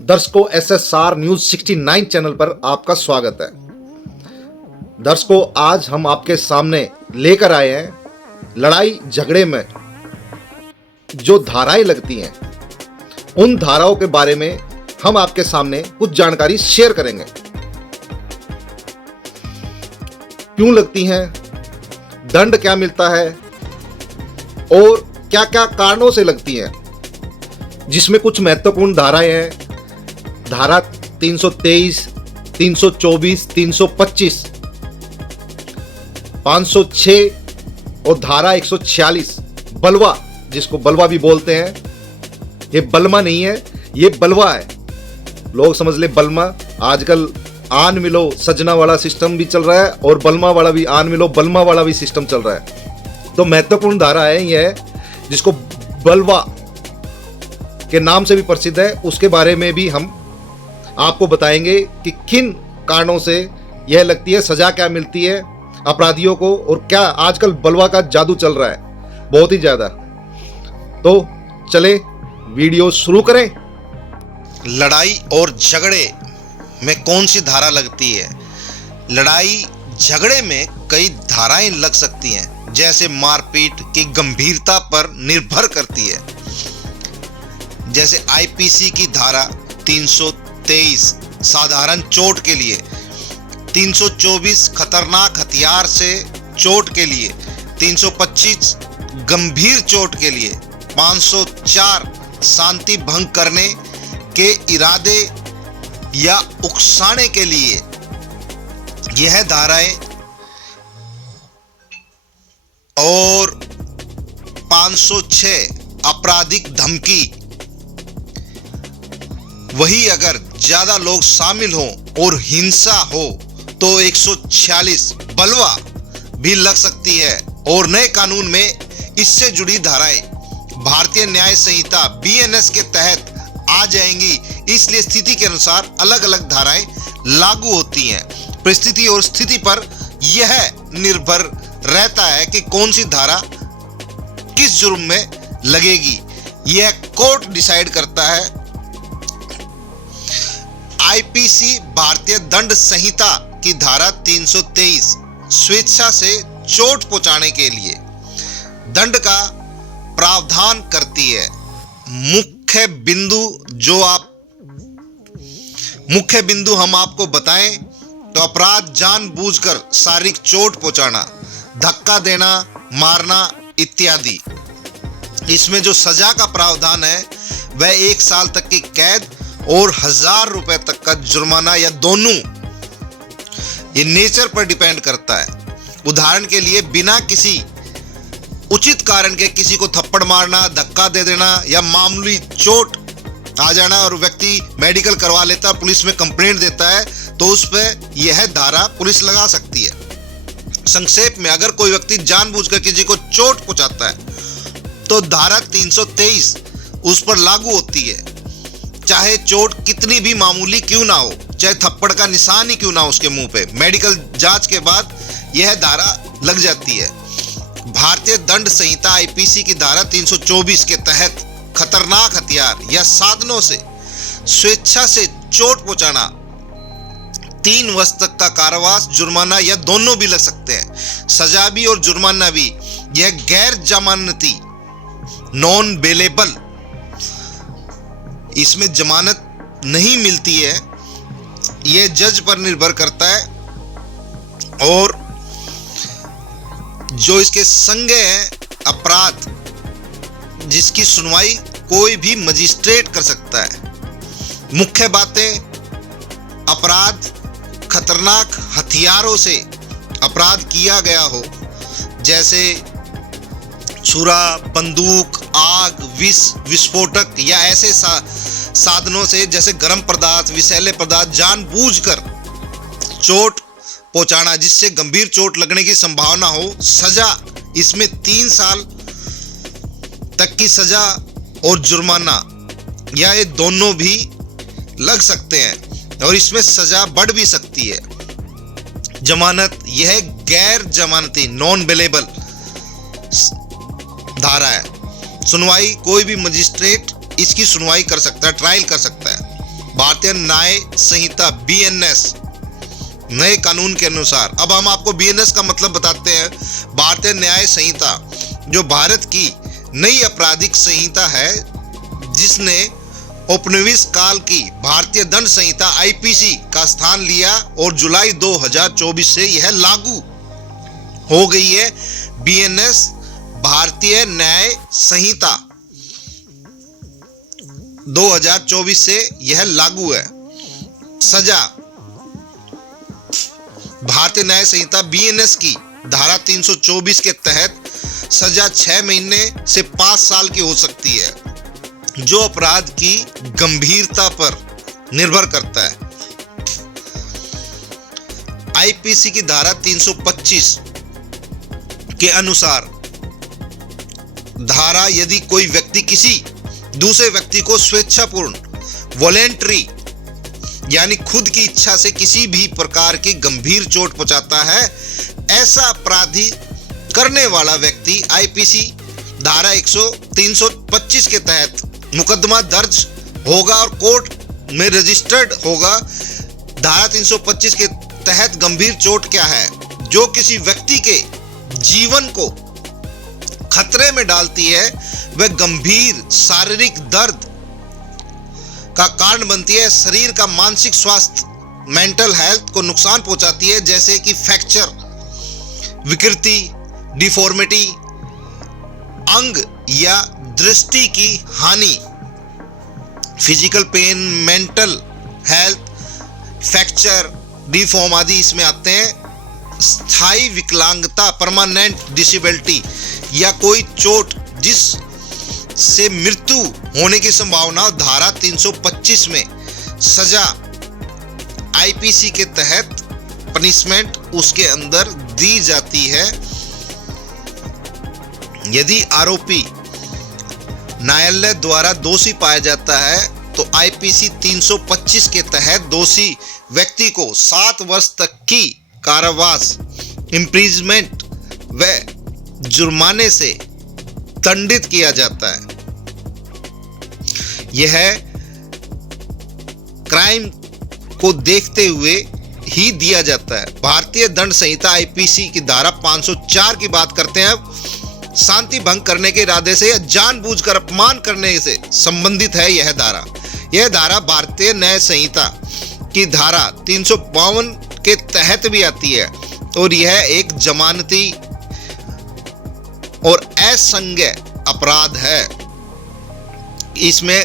दर्शकों, SSR news 69 channel पर आपका स्वागत है। दर्शकों, आज हम आपके सामने लेकर आए हैं लड़ाई झगड़े में जो धाराएं लगती हैं, उन धाराओं के बारे में हम आपके सामने कुछ जानकारी शेयर करेंगे। क्यों लगती हैं, दंड क्या मिलता है और क्या क्या कारणों से लगती हैं, जिसमें कुछ महत्वपूर्ण धाराएं हैं। धारा 323, 324, 325, 506 और धारा 146 बलवा, जिसको बलवा भी बोलते हैं। ये बलमा नहीं है, ये बलवा है। लोग समझ ले बलमा। आजकल आन मिलो सजना वाला सिस्टम भी चल रहा है और बलमा वाला भी, आन मिलो बलमा वाला भी सिस्टम चल रहा है। तो महत्वपूर्ण धारा है यह, जिसको बलवा के नाम से भी प्रसिद्ध है। उसके बारे में भी हम आपको बताएंगे कि किन कारणों से यह लगती है, सजा क्या मिलती है अपराधियों को, और क्या आजकल बलवा का जादू चल रहा है बहुत ही ज्यादा। तो चले वीडियो शुरू करें। लड़ाई और झगड़े में कौन सी धारा लगती है? लड़ाई झगड़े में कई धाराएं लग सकती हैं, जैसे मारपीट की गंभीरता पर निर्भर करती है। जैसे आईपीसी की धारा 323 साधारण चोट के लिए, 324 खतरनाक हथियार से चोट के लिए, 325 गंभीर चोट के लिए, 504 शांति भंग करने के इरादे या उकसाने के लिए। यह धाराएं और 506 आपराधिक धमकी। वही अगर ज्यादा लोग शामिल हों और हिंसा हो तो 146 बलवा भी लग सकती है। और नए कानून में इससे जुड़ी धाराएं भारतीय न्याय संहिता BNS के तहत आ जाएंगी। इसलिए स्थिति के अनुसार अलग अलग धाराएं लागू होती हैं। परिस्थिति और स्थिति पर यह निर्भर रहता है कि कौन सी धारा किस जुर्म में लगेगी। यह कोर्ट डिसाइड करता है। आईपीसी भारतीय दंड संहिता की धारा 323 स्वेच्छा से चोट पहुंचाने के लिए दंड का प्रावधान करती है। मुख्य बिंदु हम आपको बताएं तो अपराध जानबूझकर शारीरिक चोट पहुंचाना, धक्का देना, मारना इत्यादि। इसमें जो सजा का प्रावधान है वह 1 साल तक की कैद और 1000 रुपए तक का जुर्माना या दोनों। ये नेचर पर डिपेंड करता है। उदाहरण के लिए बिना किसी उचित कारण के किसी को थप्पड़ मारना, धक्का दे देना या मामूली चोट आ जाना और व्यक्ति मेडिकल करवा लेता, पुलिस में कंप्लेंट देता है, तो उस पर यह धारा पुलिस लगा सकती है। संक्षेप में, अगर कोई व्यक्ति जानबूझकर किसी को चोट पहुंचाता है तो धारा 323 उस पर लागू होती है, चाहे चोट कितनी भी मामूली क्यों ना हो, चाहे थप्पड़ का निशान ही क्यों ना हो उसके मुंह पे। मेडिकल जांच के बाद यह धारा लग जाती है। भारतीय दंड संहिता आईपीसी की धारा 324 के तहत खतरनाक हथियार या साधनों से स्वेच्छा से चोट पहुंचाना 3 वर्ष तक का कारावास, जुर्माना या दोनों भी लग सकते हैं। सजा भी और जुर्माना भी। यह गैर जमानती, नॉन बेलेबल, इसमें जमानत नहीं मिलती है। यह जज पर निर्भर करता है और जो इसके संज्ञेय है अपराध, जिसकी सुनवाई कोई भी मजिस्ट्रेट कर सकता है। मुख्य बातें: अपराध खतरनाक हथियारों से अपराध किया गया हो, जैसे छुरा, बंदूक, आग, विस्फोटक या ऐसे साधनों से, जैसे गर्म पदार्थ, विषैले पदार्थ, जानबूझकर चोट पहुंचाना जिससे गंभीर चोट लगने की संभावना हो। सजा इसमें 3 साल तक की सजा और जुर्माना या ये दोनों भी लग सकते हैं और इसमें सजा बढ़ भी सकती है। जमानत, यह गैर जमानती, नॉन बेलेबल धारा है। सुनवाई कोई भी मजिस्ट्रेट इसकी सुनवाई कर सकता है, ट्रायल कर सकता है। भारतीय न्याय संहिता BNS नए कानून के अनुसार। अब हम आपको BNS का मतलब बताते हैं। भारतीय न्याय संहिता जो भारत की नई आपराधिक संहिता है, जिसने औपनिवेश काल की भारतीय दंड संहिता IPC का स्थान लिया और जुलाई 2024 से यह लागू हो गई है। BNS भारतीय न्याय संहिता 2024 से यह लागू है। सजा भारतीय न्याय संहिता BNS की धारा 324 के तहत सजा 6 महीने से 5 साल की हो सकती है, जो अपराध की गंभीरता पर निर्भर करता है। IPC की धारा 325 के अनुसार धारा यदि कोई व्यक्ति किसी दूसरे व्यक्ति को स्वेच्छापूर्ण वॉलेंटरी यानी खुद की इच्छा से किसी भी प्रकार की गंभीर चोट पहुंचाता है, ऐसा अपराधी करने वाला व्यक्ति IPC धारा 325 के तहत मुकदमा दर्ज होगा और कोर्ट में रजिस्टर्ड होगा। धारा 325 के तहत गंभीर चोट क्या है? जो किसी व्यक्ति के जीवन को खतरे में डालती है, वह गंभीर शारीरिक दर्द का कारण बनती है, शरीर का मानसिक स्वास्थ्य मेंटल हेल्थ को नुकसान पहुंचाती है, जैसे कि फ्रैक्चर, विकृति, डिफॉर्मिटी, अंग या दृष्टि की हानि, physical pain, mental health, fracture, deform आदि इसमें आते हैं। स्थायी विकलांगता, परमानेंट डिसेबिलिटी या कोई चोट जिस से मृत्यु होने की संभावना, धारा 325 में सजा IPC के तहत पनिशमेंट उसके अंदर दी जाती है। यदि आरोपी न्यायालय द्वारा दोषी पाया जाता है तो IPC 325 के तहत दोषी व्यक्ति को 7 वर्ष तक की कारावास, इम्प्रिजमेंट व जुर्माने से दंडित किया जाता है। यह क्राइम को देखते हुए ही दिया जाता है। भारतीय दंड संहिता IPC की धारा 504 की बात करते हैं। अब शांति भंग करने के इरादे से या जानबूझकर अपमान करने से संबंधित है यह धारा। यह धारा भारतीय न्याय संहिता की धारा 352 के तहत भी आती है और यह एक जमानती और असंज्ञेय अपराध है। इसमें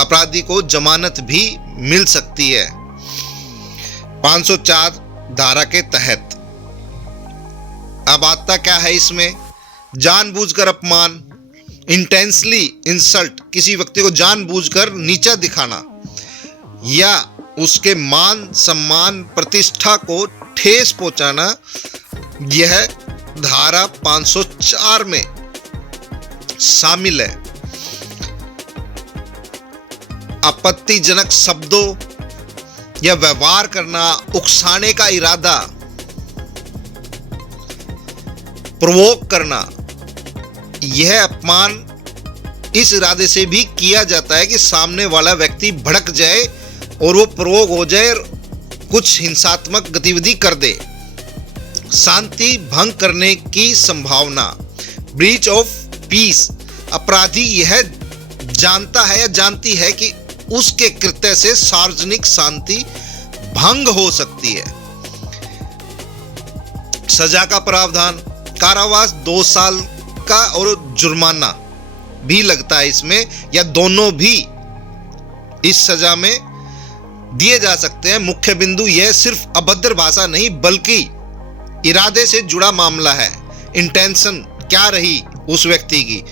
अपराधी को जमानत भी मिल सकती है 504 धारा के तहत। अब आता क्या है इसमें? जानबूझकर अपमान, इंटेंसली इंसल्ट, किसी व्यक्ति को जानबूझकर नीचा दिखाना या उसके मान सम्मान प्रतिष्ठा को ठेस पहुंचाना, यह धारा 504 में शामिल है। आपत्तिजनक शब्दों या व्यवहार करना, उकसाने का इरादा, प्रोवोक करना, यह अपमान इस इरादे से भी किया जाता है कि सामने वाला व्यक्ति भड़क जाए और वो प्रोवोक हो जाए और कुछ हिंसात्मक गतिविधि कर दे। शांति भंग करने की संभावना, ब्रीच ऑफ पीस, अपराधी यह जानता है या जानती है कि उसके कृत्य से सार्वजनिक शांति भंग हो सकती है। सजा का प्रावधान, कारावास 2 साल का और जुर्माना भी लगता है इसमें, या दोनों भी इस सजा में दिए जा सकते हैं। मुख्य बिंदु यह सिर्फ अभद्र भाषा नहीं बल्कि इरादे से जुड़ा मामला है। इंटेंशन क्या रही उस व्यक्ति की।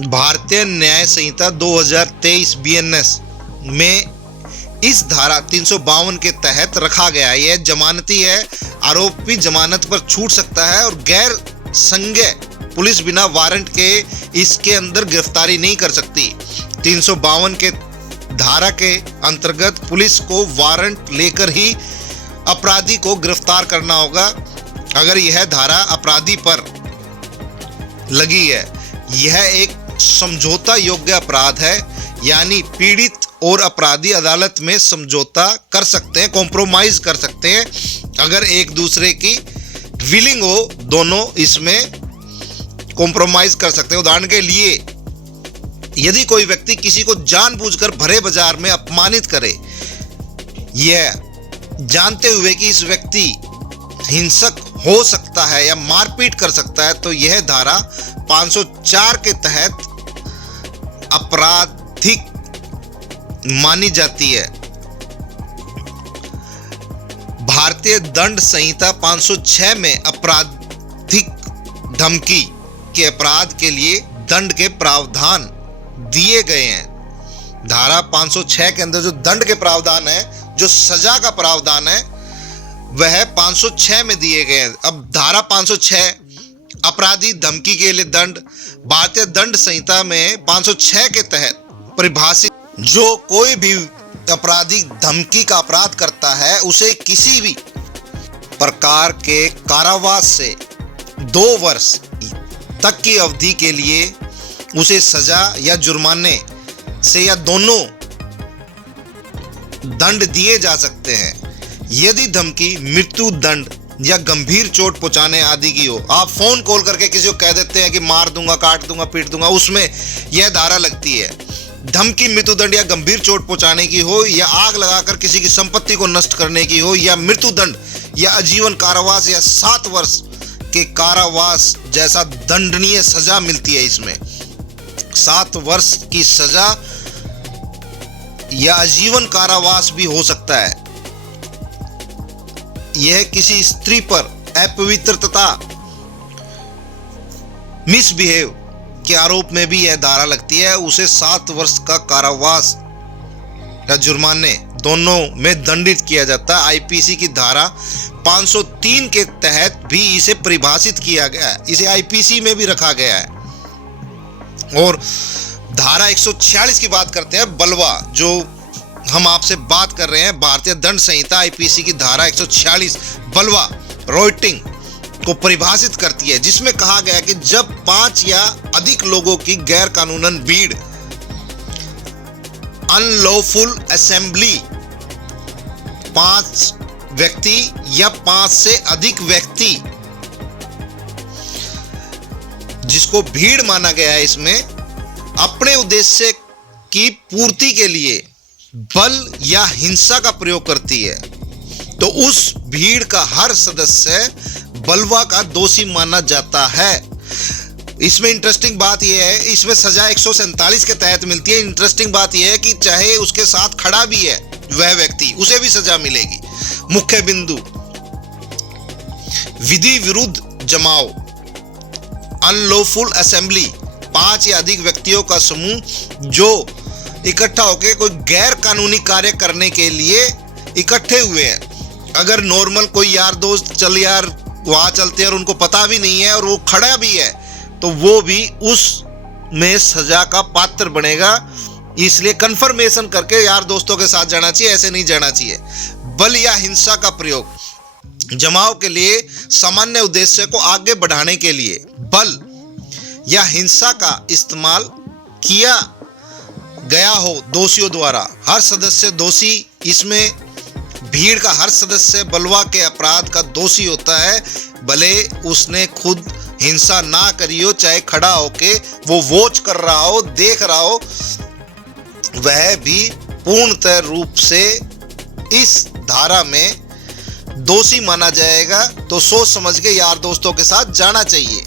भारतीय न्याय संहिता 2023 BNS में इस धारा 352 के तहत रखा गया है। यह जमानती है, आरोपी जमानत पर छूट सकता है और गैर संज्ञेय पुलिस बिना वारंट के इसके अंदर गिरफ्तारी नहीं कर सकती। 352 के धारा के अंतर्गत पुलिस को वारंट लेकर ही अपराधी को गिरफ्तार करना होगा अगर यह धारा अपराधी पर लगी है। यह एक समझौता योग्य अपराध है, यानी पीड़ित और अपराधी अदालत में समझौता कर सकते हैं, कॉम्प्रोमाइज कर सकते हैं, अगर एक दूसरे की विलिंग हो, दोनों इसमें कॉम्प्रोमाइज कर सकते हैं। उदाहरण के लिए यदि कोई व्यक्ति किसी को जानबूझकर भरे बाजार में अपमानित करे, यह जानते हुए कि इस व्यक्ति हिंसक हो सकता है या मारपीट कर सकता है, तो यह धारा 504 के तहत आपराधिक मानी जाती है। भारतीय दंड संहिता 506 में आपराधिक धमकी के अपराध के लिए दंड के प्रावधान दिए गए हैं। धारा 506 के अंदर जो दंड के प्रावधान है, जो सजा का प्रावधान है, वह 506 में दिए गए हैं। अब धारा 506 अपराधी धमकी के लिए दंड, भारतीय दंड संहिता में 506 के तहत परिभाषित जो कोई भी अपराधी धमकी का अपराध करता है, उसे किसी भी प्रकार के कारावास से 2 वर्ष तक की अवधि के लिए उसे सजा या जुर्माने से या दोनों दंड दिए जा सकते हैं। यदि धमकी मृत्यु दंड या गंभीर चोट पहुंचाने आदि की हो, आप फोन कॉल करके किसी को कह देते हैं कि मार दूंगा, काट दूंगा, पीट दूंगा, उसमें यह धारा लगती है। धमकी मृत्युदंड या गंभीर चोट पहुंचाने की हो, या आग लगाकर किसी की संपत्ति को नष्ट करने की हो, या मृत्युदंड या आजीवन कारावास या 7 वर्ष के कारावास जैसा दंडनीय सजा मिलती है। इसमें 7 वर्ष की सजा या आजीवन कारावास भी हो सकता है। यह किसी स्त्री पर अपवित्रता, मिसबिहेव के आरोप में भी यह धारा लगती है। उसे 7 वर्ष का कारावास या जुर्माने दोनों में दंडित किया जाता है। आईपीसी की धारा 503 के तहत भी इसे परिभाषित किया गया है, इसे आईपीसी में भी रखा गया है। और धारा 146 की बात करते हैं, बलवा, जो हम आपसे बात कर रहे हैं, भारतीय दंड संहिता आईपीसी की धारा 146 बलवा, रॉयटिंग को परिभाषित करती है, जिसमें कहा गया कि जब 5 या अधिक लोगों की गैर कानूनन भीड़, अनलॉफुल असेंबली, 5 व्यक्ति या 5 से अधिक व्यक्ति, जिसको भीड़ माना गया है, इसमें अपने उद्देश्य की पूर्ति के लिए बल या हिंसा का प्रयोग करती है, तो उस भीड़ का हर सदस्य बलवा का दोषी माना जाता है। इसमें इंटरेस्टिंग बात यह है, इसमें सजा 147 के तहत मिलती है। इंटरेस्टिंग बात यह है कि चाहे उसके साथ खड़ा भी है वह व्यक्ति, उसे भी सजा मिलेगी। मुख्य बिंदु, विधि विरुद्ध जमाव, अनलॉफुल असेंबली, 5 या अधिक व्यक्तियों का समूह जो इकट्ठा होकर कोई गैर कानूनी कार्य करने के लिए इकट्ठे हुए हैं। अगर नॉर्मल कोई यार दोस्त, चल यार वहां चलते हैं, और उनको पता भी नहीं है और वो खड़ा भी है, तो वो भी उस में सजा का पात्र बनेगा। इसलिए कंफर्मेशन करके यार दोस्तों के साथ जाना चाहिए, ऐसे नहीं जाना चाहिए। बल या हिंसा का प्रयोग, जमाव के लिए सामान्य उद्देश्य को आगे बढ़ाने के लिए बल या हिंसा का इस्तेमाल किया गया हो दोषियों द्वारा। हर सदस्य दोषी, इसमें भीड़ का हर सदस्य बलवा के अपराध का दोषी होता है, भले उसने खुद हिंसा ना करी हो, चाहे खड़ा होके वो वॉच कर रहा हो, देख रहा हो, वह भी पूर्णतः रूप से इस धारा में दोषी माना जाएगा। तो सोच समझ के यार दोस्तों के साथ जाना चाहिए।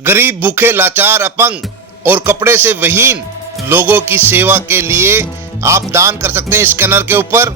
गरीब, भूखे, लाचार, अपंग और कपड़े से विहीन लोगों की सेवा के लिए आप दान कर सकते हैं स्कैनर के ऊपर।